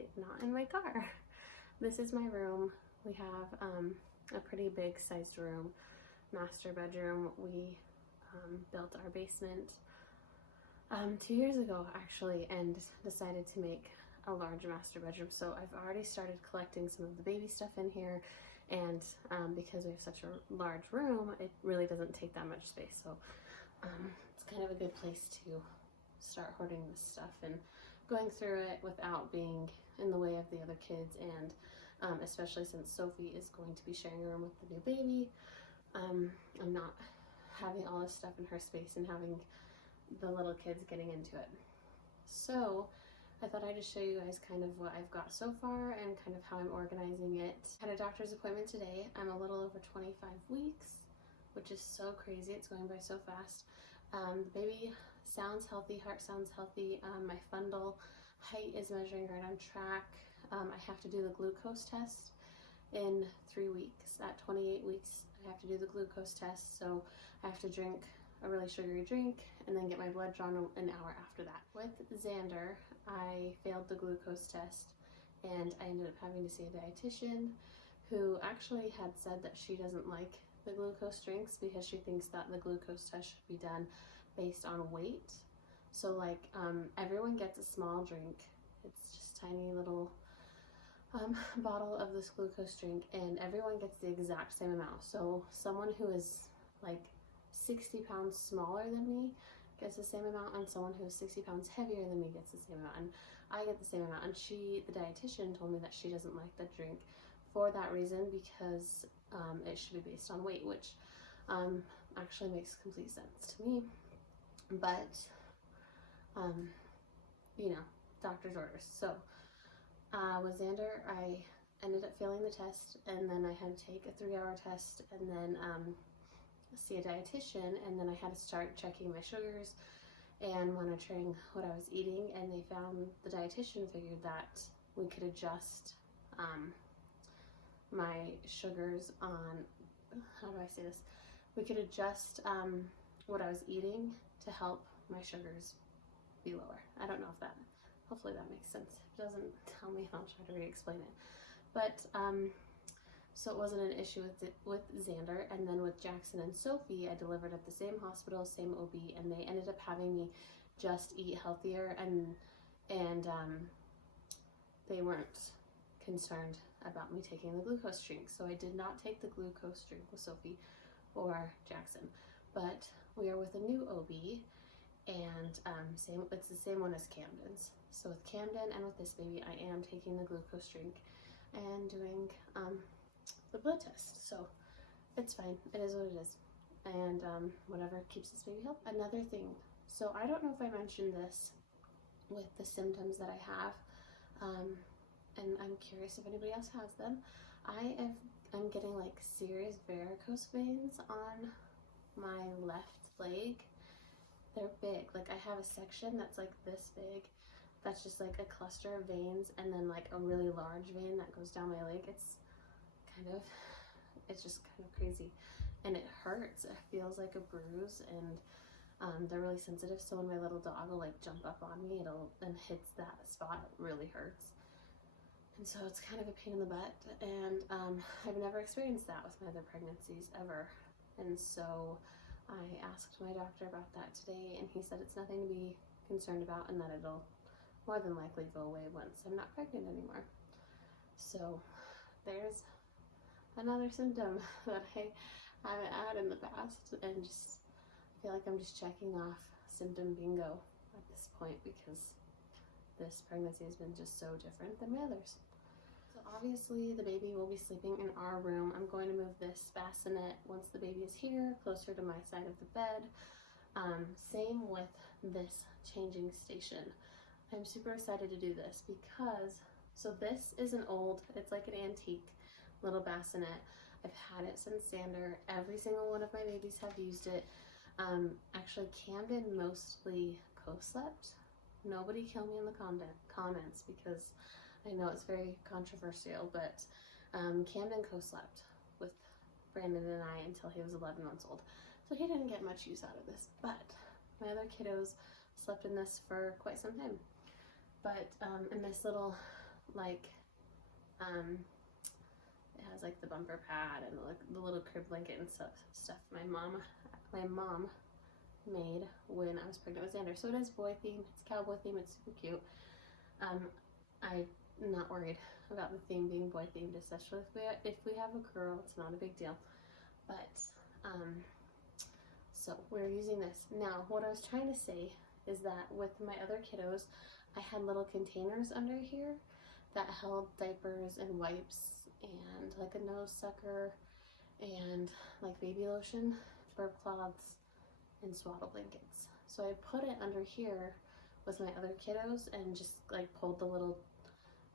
today, not in my car. This is my room. We have a pretty big sized room, master bedroom. We built our basement 2 years ago actually, and decided to make a large master bedroom. So I've already started collecting some of the baby stuff in here, and because we have such a large room, it really doesn't take that much space. So it's kind of a good place to start hoarding this stuff and going through it without being in the way of the other kids, and especially since Sophie is going to be sharing a room with the new baby. I'm not having all this stuff in her space and having the little kids getting into it. So I thought I'd just show you guys kind of what I've got so far and kind of how I'm organizing it. I had a doctor's appointment today. I'm a little over 25 weeks, which is so crazy. It's going by so fast. The baby sounds healthy, heart sounds healthy. My fundal height is measuring right on track. I have to do the glucose test in 3 weeks. At 28 weeks, I have to do the glucose test. So I have to drink a really sugary drink and then get my blood drawn an hour after that. With Xander, I failed the glucose test and I ended up having to see a dietitian who actually had said that she doesn't like the glucose drinks because she thinks that the glucose test should be done based on weight. So like everyone gets a small drink. It's just tiny little bottle of this glucose drink, and everyone gets the exact same amount. So someone who is like 60 pounds smaller than me gets the same amount, and someone who is 60 pounds heavier than me gets the same amount, and I get the same amount. And the dietitian told me that she doesn't like that drink for that reason, because it should be based on weight, which actually makes complete sense to me. But you know, doctor's orders. So with Xander, I ended up failing the test, and then I had to take a 3-hour test, and then see a dietitian, and then I had to start checking my sugars and monitoring what I was eating. And they found, the dietitian figured that we could adjust my sugars on, how do I say this? We could adjust what I was eating to help my sugars be lower. I don't know if that, hopefully that makes sense. If it doesn't, tell me, I'll try to re-explain it. But so it wasn't an issue with Xander. And then with Jackson and Sophie, I delivered at the same hospital, same OB, and they ended up having me just eat healthier, and they weren't concerned about me taking the glucose drink. So I did not take the glucose drink with Sophie or Jackson, but we are with a new OB, and it's the same one as Camden's. So with Camden and with this baby, I am taking the glucose drink and doing the blood test. So it's fine, it is what it is, and whatever keeps this baby healthy. Another thing, so I don't know if I mentioned this with the symptoms that I have, and I'm curious if anybody else has them. I'm getting like serious varicose veins on my left leg. They're big. Like I have a section that's like this big, that's just like a cluster of veins, and then like a really large vein that goes down my leg. It's just kind of crazy, and it hurts. It feels like a bruise, and they're really sensitive. So when my little dog will like jump up on me, and hits that spot, it really hurts. And so it's kind of a pain in the butt, and I've never experienced that with my other pregnancies ever. And so I asked my doctor about that today, and he said it's nothing to be concerned about, and that it'll more than likely go away once I'm not pregnant anymore. So there's another symptom that I haven't had in the past, and just feel like I'm just checking off symptom bingo at this point, because this pregnancy has been just so different than my others. So obviously the baby will be sleeping in our room. I'm going to move this bassinet once the baby is here closer to my side of the bed. Same with this changing station. I'm super excited to do this because, so this is an old, it's like an antique little bassinet. I've had it since Xander. Every single one of my babies have used it. Actually, Camden mostly co-slept. Nobody kill me in the comments, because I know it's very controversial, but Camden co-slept with Brandon and I until he was 11 months old. So he didn't get much use out of this, but my other kiddos slept in this for quite some time. But in this little like, it has like the bumper pad and like the little crib blanket and stuff my mom made when I was pregnant with Xander. So it is boy theme, it's cowboy theme, it's super cute. I'm not worried about the theme being boy themed, especially if we have a girl, it's not a big deal. But so we're using this. Now what I was trying to say is that with my other kiddos, I had little containers under here that held diapers and wipes and like a nose sucker and like baby lotion, burp cloths, and swaddle blankets. So I put it under here with my other kiddos and just like pulled the little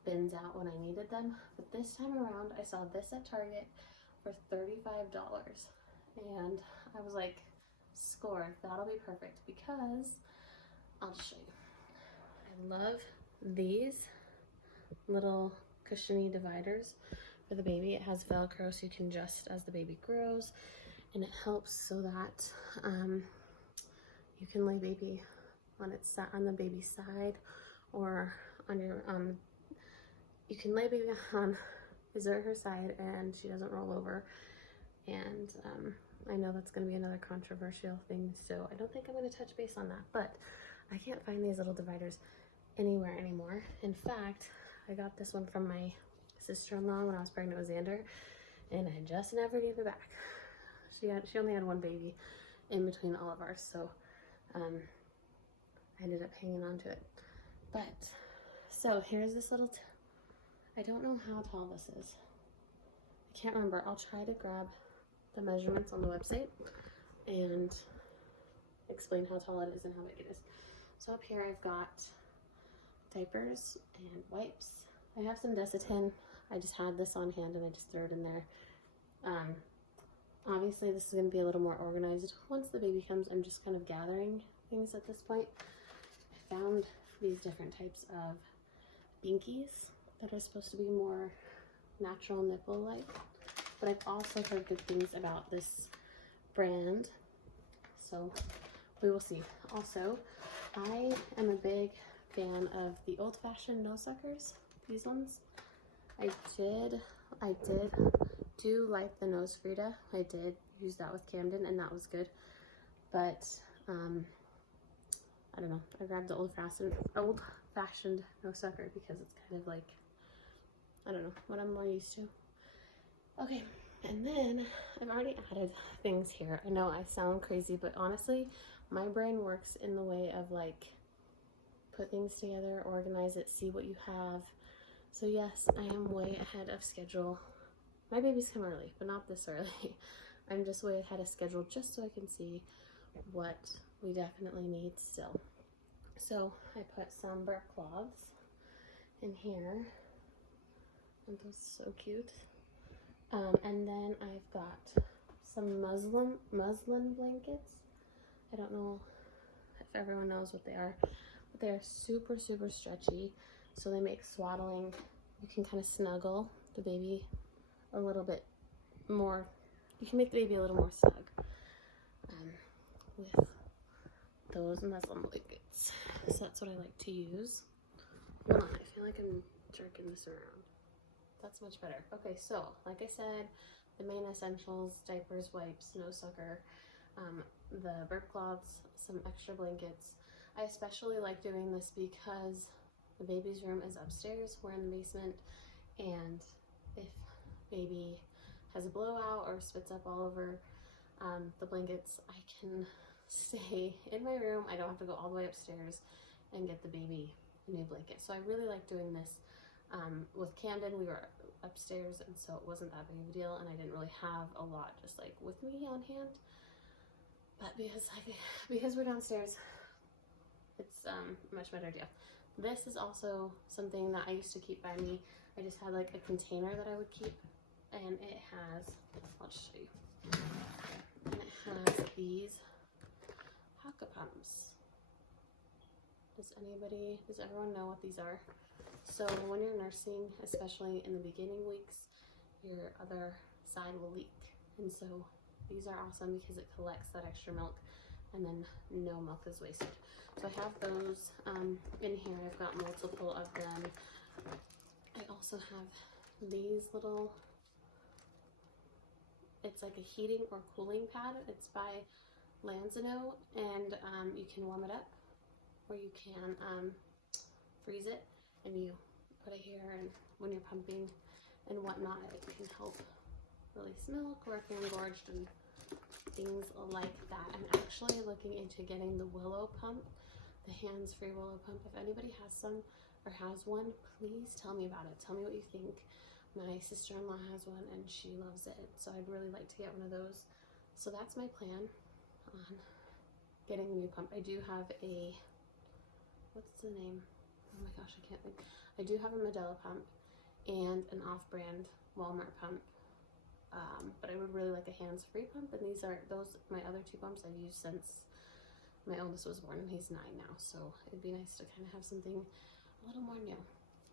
bins out when I needed them. But this time around I saw this at Target for $35 and I was like, score, that'll be perfect, because I'll just show you. I love these little cushiony dividers for the baby. It has Velcro so you can adjust as the baby grows, and it helps so that you can lay baby on the baby's side, or on your you can lay baby on his or her side and she doesn't roll over. And I know that's going to be another controversial thing, so I don't think I'm going to touch base on that, but I can't find these little dividers anywhere anymore. In fact, I got this one from my sister-in-law when I was pregnant with Xander, and I just never gave it back. She only had one baby in between all of ours, so I ended up hanging on to it. But so here's this little I don't know how tall this is. I can't remember. I'll try to grab the measurements on the website and explain how tall it is and how big it is. So up here I've got diapers and wipes. I have some Desitin. I just had this on hand and I just threw it in there. Obviously this is going to be a little more organized once the baby comes. I'm just kind of gathering things at this point. I found these different types of binkies that are supposed to be more natural nipple like, but I've also heard good things about this brand, so we will see. Also, I am a big fan of the old-fashioned nose suckers, these ones. I did do like the Nose Frida. I did use that with Camden and that was good, but I don't know, I grabbed the old-fashioned nose sucker because it's kind of like, I don't know, what I'm more used to. Okay, and then I've already added things here. I know I sound crazy, but honestly, my brain works in the way of like, put things together, organize it, see what you have. So yes, I am way ahead of schedule. My babies come early, but not this early. I'm just way ahead of schedule just so I can see what we definitely need still. So I put some burp cloths in here. And those are so cute. And then I've got some muslin blankets. I don't know if everyone knows what they are, but they are super, super stretchy. So they make swaddling, you can kind of snuggle the baby a little bit more. You can make the baby a little more snug with those muslin blankets. So that's what I like to use. Hold on, I feel like I'm jerking this around. That's much better. Okay, so like I said, the main essentials: diapers, wipes, nose sucker, the burp cloths, some extra blankets. I especially like doing this because the baby's room is upstairs, we're in the basement, and if baby has a blowout or spits up all over the blankets, I can stay in my room. I don't have to go all the way upstairs and get the baby a new blanket. So I really like doing this. With Camden, we were upstairs, and so it wasn't that big of a deal, and I didn't really have a lot just like with me on hand. But because we're downstairs, it's a much better deal. This is also something that I used to keep by me. I just had like a container that I would keep, and it has, I'll just show you, and it has these Hakka Pumps. Does everyone know what these are? So when you're nursing, especially in the beginning weeks, your other side will leak. And so these are awesome because it collects that extra milk and then no milk is wasted. So I have those in here. I've got multiple of them. also have these little, it's like a heating or cooling pad. It's by Lanzano, and you can warm it up or you can freeze it, and you put it here, and when you're pumping and whatnot, it can help release milk or if you're engorged and things like that. I'm actually looking into getting the Willow pump, the hands-free Willow pump. If anybody has some or has one, please tell me about it. Tell me what you think. My sister-in-law has one and she loves it, so I'd really like to get one of those. So that's my plan on getting a new pump. I do have a, what's the name? Oh my gosh, I can't think. I do have a Medela pump and an off-brand Walmart pump, but I would really like a hands-free pump, and these are those, my other two pumps I've used since my oldest was born, and he's 9 now, so it'd be nice to kind of have something a little more new.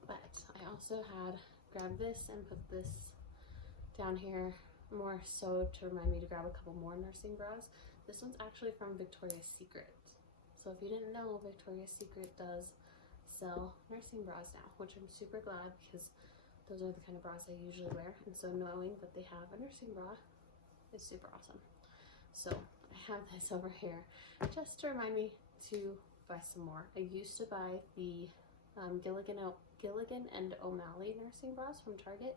But I also had grabbed this and put this down here more so to remind me to grab a couple more nursing bras. This one's actually from Victoria's Secret. So if you didn't know, Victoria's Secret does sell nursing bras now, which I'm super glad because those are the kind of bras I usually wear. And so knowing that they have a nursing bra is super awesome. So I have this over here just to remind me to buy some more. I used to buy the Gilligan and O'Malley nursing bras from Target,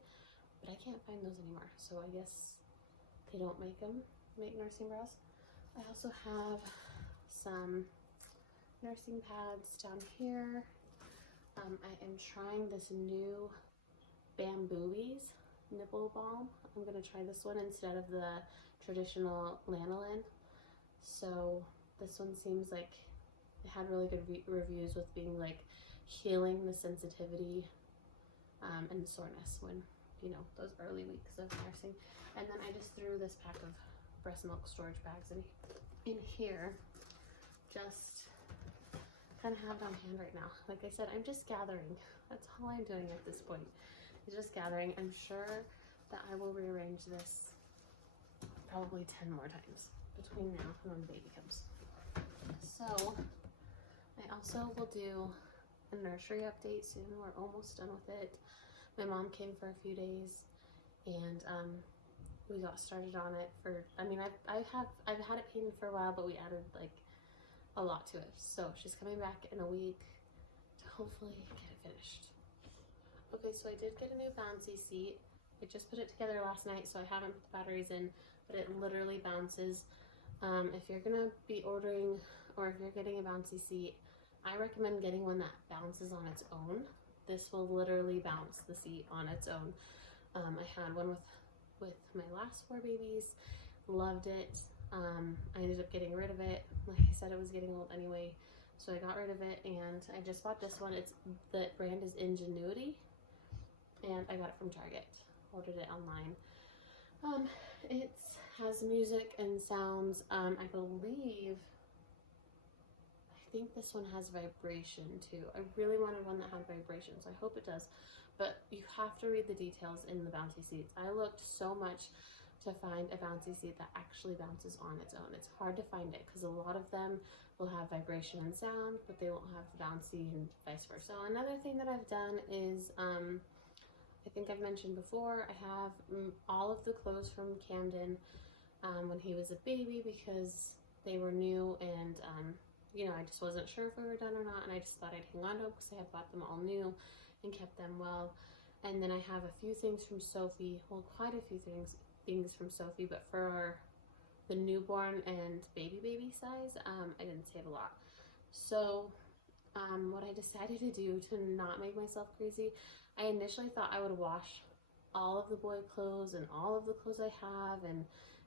but I can't find those anymore. So I guess they don't make nursing bras. I also have some nursing pads down here. I am trying this new Bamboobies Nipple Balm. I'm going to try this one instead of the traditional lanolin. So this one seems like it had really good reviews with being like healing the sensitivity and the soreness when, you know, those early weeks of nursing. And then I just threw this pack of breast milk storage bags in here, just kind of have it on hand right now. Like I said, I'm just gathering. That's all I'm doing at this point. It's just gathering. I'm sure that I will rearrange this probably 10 more times between now and when the baby comes. So I also will do a nursery update soon. We're almost done with it. My mom came for a few days and we got started on it for, I mean, I've had it painted for a while, but we added like a lot to it. So she's coming back in a week to hopefully get it finished. Okay, so I did get a new Bouncy Seat. I just put it together last night, so I haven't put the batteries in, but it literally bounces. If you're gonna be ordering, or if you're getting a Bouncy Seat, I recommend getting one that bounces on its own. This will literally bounce the seat on its own. I had one with my last 4 babies, loved it. I ended up getting rid of it. Like I said, it was getting old anyway, so I got rid of it, and I just bought this one. The brand is Ingenuity, and I got it from Target. Ordered it online. It has music and sounds. I think this one has vibration too. I really wanted one that had vibration, so I hope it does. But you have to read the details in the Bouncy Seats. I looked so much to find a Bouncy Seat that actually bounces on its own. It's hard to find it because a lot of them will have vibration and sound, but they won't have bouncy and vice versa. So another thing that I've done is, I think I've mentioned before, I have all of the clothes from Camden when he was a baby because they were new, and you know, I just wasn't sure if we were done or not, and I just thought I'd hang on to them because I had bought them all new and kept them well. And then I have a few things from Sophie, well, quite a few things from Sophie, but for the newborn and baby size, I didn't save a lot. So what I decided to do to not make myself crazy, I initially thought I would wash all of the boy clothes and all of the clothes I have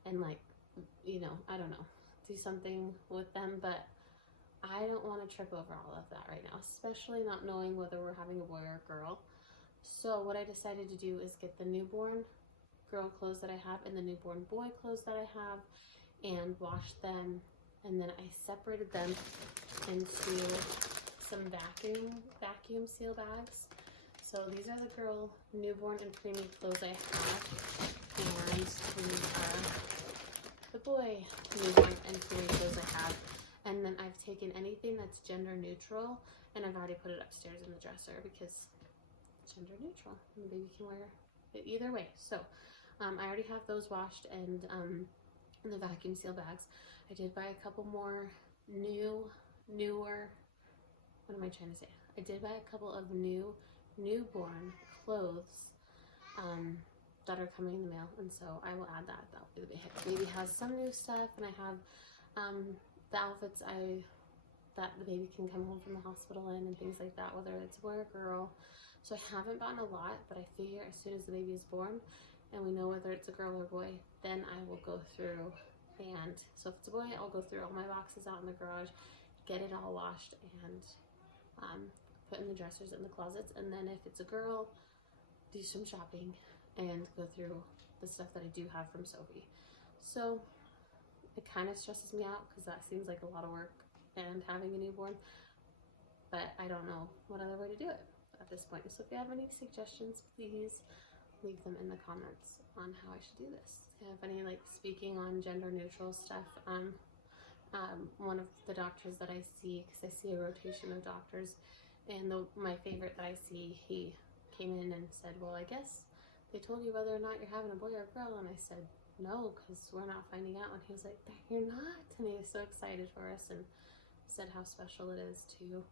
and like, you know, I don't know, do something with them, but I don't want to trip over all of that right now, especially not knowing whether we're having a boy or a girl. So what I decided to do is get the newborn girl clothes that I have and the newborn boy clothes that I have and wash them, and then I separated them into some vacuum seal bags. So these are the girl newborn and preemie clothes I have, and the boy newborn and preemie clothes I have. And then I've taken anything that's gender neutral and I've already put it upstairs in the dresser because gender neutral. And the baby can wear it either way. So I already have those washed and in the vacuum seal bags. I did buy a couple more newer, what am I trying to say? I did buy a couple of newborn clothes that are coming in the mail, and so I will add that. That'll be the baby has some new stuff, and I have the outfits that the baby can come home from the hospital in and things like that, whether it's a boy or girl. So I haven't bought a lot, but I figure as soon as the baby is born and we know whether it's a girl or boy, then I will go through, and so if it's a boy, I'll go through all my boxes out in the garage, get it all washed, and put in the dressers in the closets. And then if it's a girl, do some shopping and go through the stuff that I do have from Sophie. So it kind of stresses me out because that seems like a lot of work and having a newborn, but I don't know what other way to do it at this point. So if you have any suggestions, please leave them in the comments on how I should do this. If you have any like speaking on gender neutral stuff, one of the doctors that I see, because I see a rotation of doctors, and my favorite that I see, he came in and said, well, I guess they told you whether or not you're having a boy or a girl. And I said, no, because we're not finding out. And he was like, you're not. And he was so excited for us and said how special it is to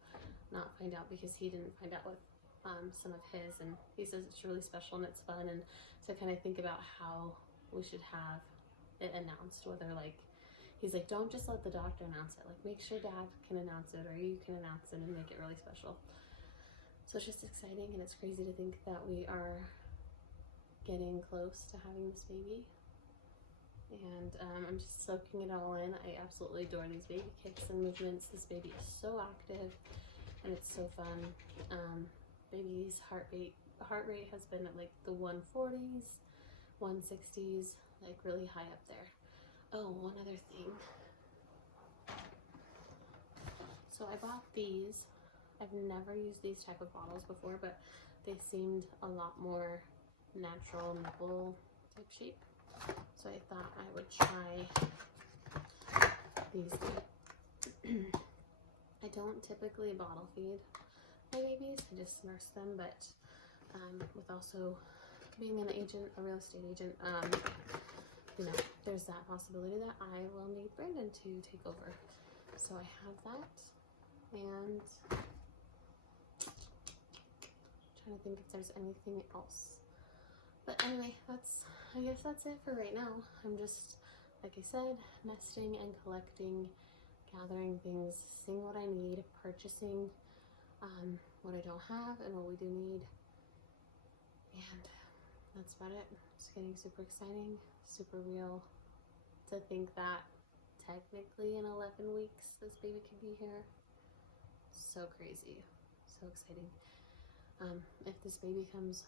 not find out, because he didn't find out with some of his, and he says it's really special and it's fun, and to kind of think about how we should have it announced, whether like, he's like, don't just let the doctor announce it, like make sure dad can announce it or you can announce it and make it really special. So it's just exciting, and it's crazy to think that we are getting close to having this baby. And I'm just soaking it all in. I absolutely adore these baby kicks and movements. This baby is so active and it's so fun. Baby's heart rate has been at like the 140s, 160s, like really high up there. Oh, one other thing. So I bought these. I've never used these type of bottles before, but they seemed a lot more natural nipple type shape. So I thought I would try these. I don't typically bottle feed my babies, I just nurse them, but with also being an agent, a real estate agent, you know, there's that possibility that I will need Brandon to take over. So I have that, and I'm trying to think if there's anything else. But anyway, I guess that's it for right now. I'm just, like I said, nesting and collecting, gathering things, seeing what I need, purchasing what I don't have and what we do need. And that's about it. It's getting super exciting, super real to think that technically in 11 weeks this baby could be here. So crazy, so exciting. If this baby comes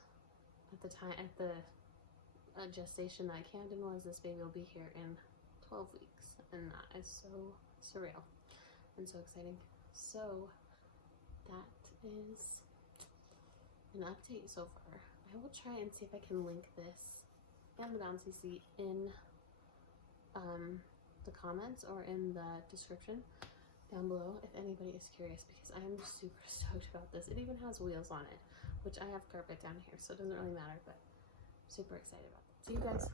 at the time, at the gestation that Camden was, this baby will be here in 12 weeks, and that is so surreal and so exciting. So that is an update so far. I will try and see if I can link this and the Bouncy Seat in the comments or in the description down below if anybody is curious, because I am super stoked about this. It even has wheels on it, which I have carpet down here, so it doesn't really matter, but super excited about it. See you guys.